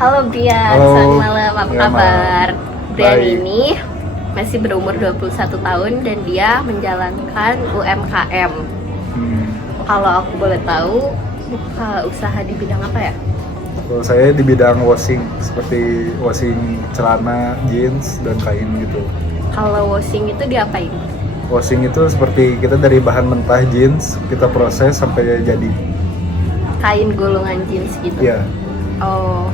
Halo Brian, Halo. selamat malam, apa Ya, kabar? malam. Brian Baik. ini masih berumur 21 tahun dan dia menjalankan UMKM. Kalau aku boleh tahu, buka usaha di bidang apa ya? Kalau saya di bidang washing, seperti washing celana, jeans, dan kain gitu. Kalau washing itu diapain? Washing itu seperti kita dari bahan mentah jeans, kita proses sampai jadi. Kain gulungan jeans gitu? Ya, Oh,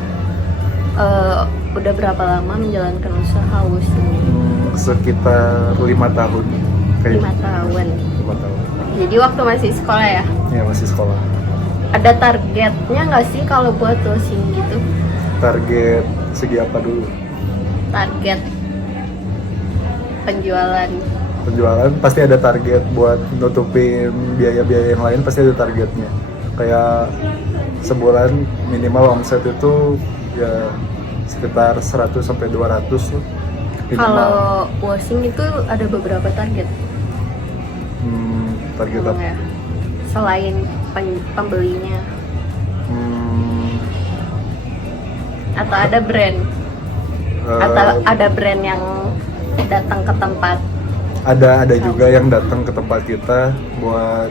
udah berapa lama menjalankan usaha washing? sekitar 5 tahun. 5 tahun. 5 tahun. Jadi waktu masih sekolah ya? Ya, masih sekolah. Ada targetnya nggak sih kalau buat washing gitu? Target segi apa dulu? Target penjualan. Penjualan pasti ada target buat nutupin biaya-biaya yang lain, pasti ada targetnya. Kayak sebulan minimal omset itu ya sekitar 100 sampai 200 lah, minimal. Kalau washing itu ada beberapa target. Target Emang apa? ya? Selain pembelinya Hmm, atau ada brand eh, atau ada brand yang datang ke tempat. ada juga yang datang ke tempat kita buat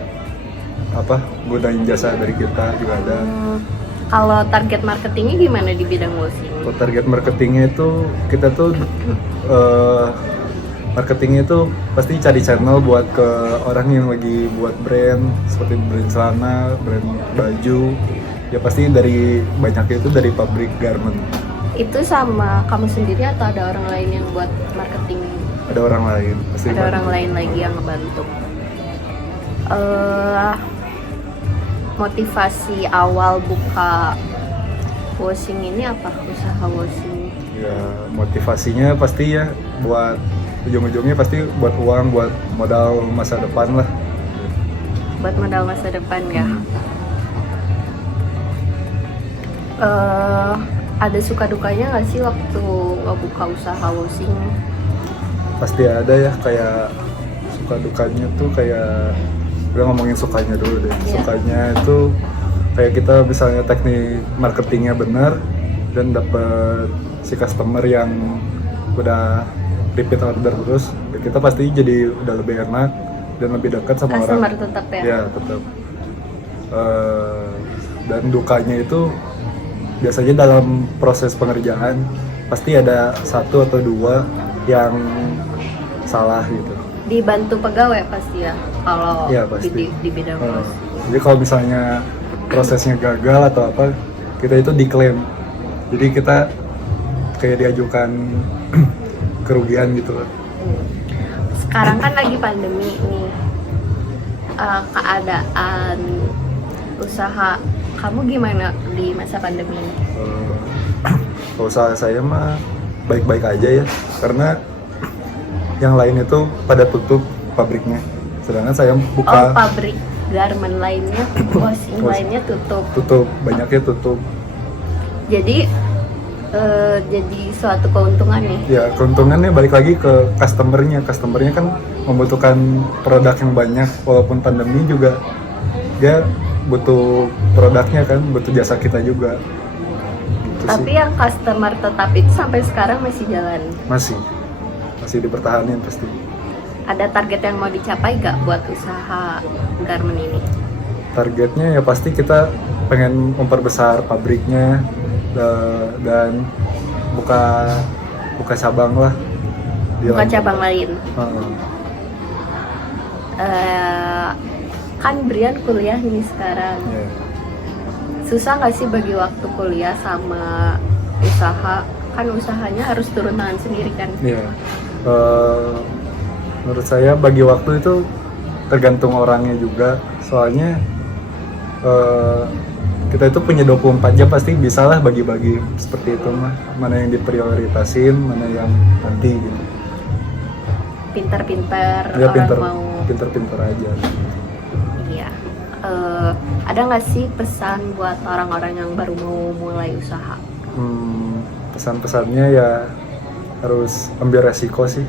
apa, gunain jasa dari kita juga ada. Kalau target marketingnya gimana di bidang washing? Kalau target marketingnya itu kita tuh marketingnya itu pasti cari channel buat ke orang yang lagi buat brand seperti brand celana, brand baju. Ya pasti dari banyaknya itu dari pabrik garment. Itu sama kamu sendiri atau ada orang lain yang buat marketing? Ada orang lain pasti. Ada bantu. orang lain lagi yang ngebantu. Motivasi awal buka washing ini apa? Usaha washing? Ya motivasinya pasti ya buat ujung-ujungnya pasti buat uang, buat modal masa depan lah. Buat modal masa depan ya. Ada suka dukanya nggak sih waktu ngebuka usaha washing? Pasti ada ya, kayak suka dukanya tuh kayak udah ngomongin sukanya dulu deh. Iya. Sukanya itu kayak kita misalnya teknik marketingnya benar dan dapet si customer yang udah repeat order terus, ya kita pasti jadi udah lebih enak dan lebih dekat sama Customer orang. tetap ya? Ya tetap. Dan dukanya itu biasanya dalam proses pengerjaan pasti ada satu atau dua yang salah gitu. Dibantu pegawai pasti ya kalau Iya, pasti. di bidang washing. Jadi kalau misalnya prosesnya gagal atau apa, kita itu diklaim. Jadi kita kayak diajukan kerugian gitu loh. Sekarang kan lagi pandemi nih. Keadaan usaha kamu gimana di masa pandemi ini? Kalau usaha saya mah baik-baik aja ya, karena yang lain itu pada tutup pabriknya, sedangkan saya buka Pabrik garment lainnya, washing lainnya tutup. Banyaknya tutup. Jadi suatu keuntungan nih. Ya keuntungannya balik lagi ke customernya kan membutuhkan produk yang banyak, walaupun pandemi juga dia butuh produknya kan, butuh jasa kita juga gitu. Tapi sih. yang customer tetap itu sampai sekarang masih jalan. Masih dipertahankan pasti. Ada target yang mau dicapai gak buat usaha garment ini? Targetnya ya pasti kita pengen memperbesar pabriknya dan buka cabang lah. Bukan cabang lain. Kan Brian kuliah nih sekarang. Yeah. Susah nggak sih bagi waktu kuliah sama usaha? Kan usahanya harus turun tangan sendiri kan? Iya. Menurut saya bagi waktu itu tergantung orangnya juga. Soalnya kita itu punya 24 jam, pasti bisa lah bagi-bagi seperti itu mah. Mana yang diprioritasin, mana yang nanti gitu. Pintar-pintar Ya orang mau. pinter aja. Iya. Ada nggak sih pesan buat orang-orang yang baru mau mulai usaha? Pesan-pesannya ya harus ambil resiko sih.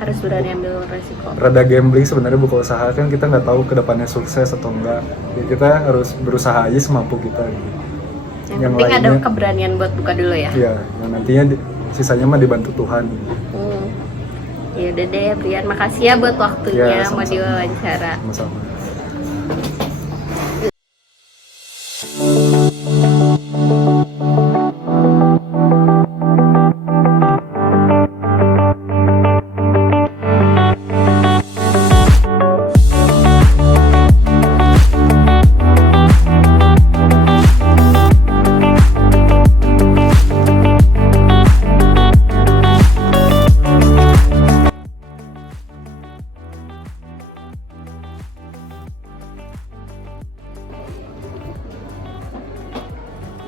Harus berani ambil resiko. Rada gambling sebenarnya buka usaha, kan kita nggak tahu kedepannya sukses atau enggak. Ya kita harus berusaha aja semampu kita gitu. Yang Yang penting ada lainnya- keberanian buat buka dulu ya. Ya, yang nantinya sisanya mah dibantu Tuhan. Ya udah deh, Brian, makasih ya buat waktunya Ya, mau sama-sama. diwawancara. Sama-sama.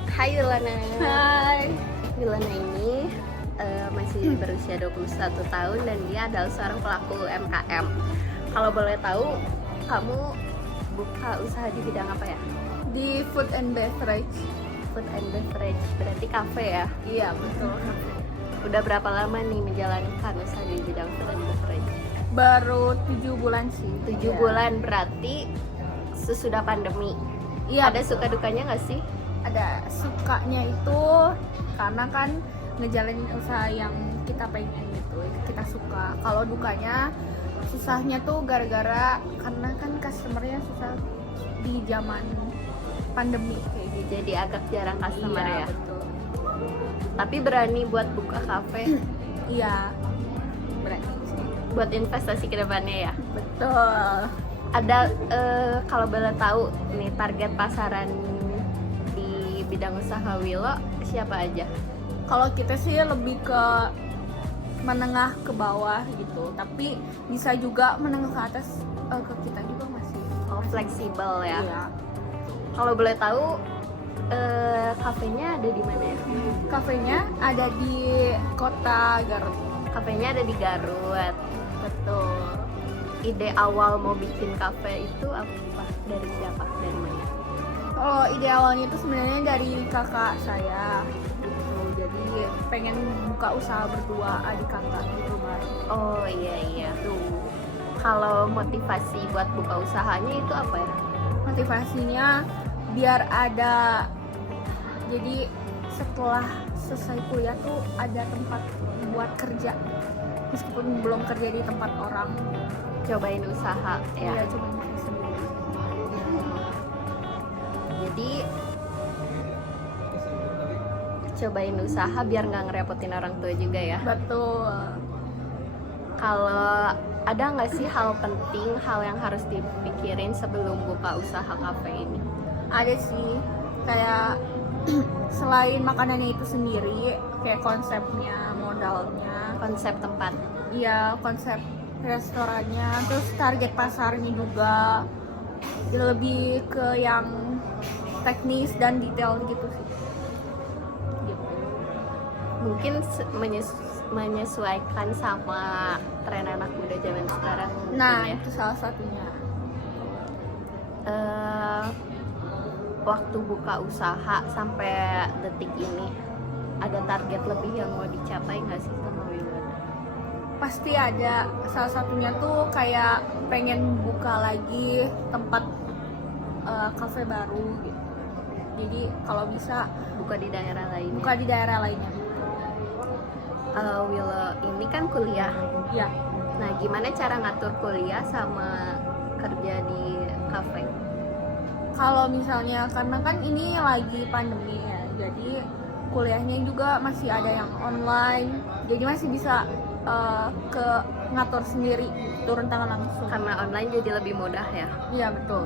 Hai Wilana. Hai. Wilana ini masih berusia 21 tahun dan dia adalah seorang pelaku UMKM. Kalau boleh tahu, kamu buka usaha di bidang apa ya? Di food and beverage. Food and beverage, berarti kafe ya? Iya, betul. Udah berapa lama nih menjalankan usaha di bidang food and beverage? Baru 7 bulan sih. 7 Iya. bulan, berarti sesudah pandemi. Iya, Ada suka dukanya nggak sih? ada sukanya itu karena kan ngejalanin usaha yang kita pengen gitu, kita suka. Kalau dukanya, susahnya tuh gara-gara karena kan customernya susah di zaman pandemi kayak gitu. Jadi agak jarang customer Iya, ya? betul. Tapi berani buat buka kafe, Iya, berarti sih. buat investasi ke depannya ya? Betul. Ada kalau boleh tahu nih target pasaran di bidang usaha Willow siapa aja? Kalau kita sih lebih ke menengah ke bawah gitu, tapi bisa juga menengah ke atas, ke kita juga masih. Oh, fleksibel ya. Iya. Kalau boleh tahu kafenya ada di mana ya? Kafenya ada di kota Garut. Kafenya ada di Garut. Betul. Ide awal mau bikin kafe itu apa? Dari siapa? Dari mana? Oh, ide awalnya itu sebenarnya dari kakak saya gitu. Jadi pengen buka usaha berdua adik kakak gitu kan. Oh iya tuh. Kalau motivasi buat buka usahanya itu apa ya? Motivasinya biar ada, jadi setelah selesai kuliah tuh ada tempat buat kerja meskipun belum kerja di tempat orang. Cobain usaha ya. Ya cuma bisa sendiri. Jadi cobain usaha biar nggak ngerepotin orang tua juga ya. Betul. Kalau ada nggak sih hal penting, hal yang harus dipikirin sebelum buka usaha kafe ini? Ada sih, kayak selain makanannya itu sendiri, kayak konsepnya, modalnya, Konsep tempat. iya konsep restorannya, terus target pasarnya juga, lebih ke yang teknis dan detail gitu sih. Gitu. Mungkin menyesuaikan sama tren anak muda zaman sekarang. mungkin Nah, ya. itu salah satunya. Waktu buka usaha sampai detik ini ada target lebih yang mau dicapai nggak sih sama Wilona? Pasti ada, salah satunya tuh kayak pengen buka lagi tempat kafe baru gitu. Jadi kalau bisa Buka di daerah lain. buka di daerah lainnya. Willow ini kan kuliah. Ya, Nah, gimana cara ngatur kuliah sama kerja di kafe? kalau misalnya karena kan ini lagi pandemi ya, jadi kuliahnya juga masih ada yang online, jadi masih bisa ke ngatur sendiri, turun tangan langsung. Karena online jadi lebih mudah ya. Iya betul.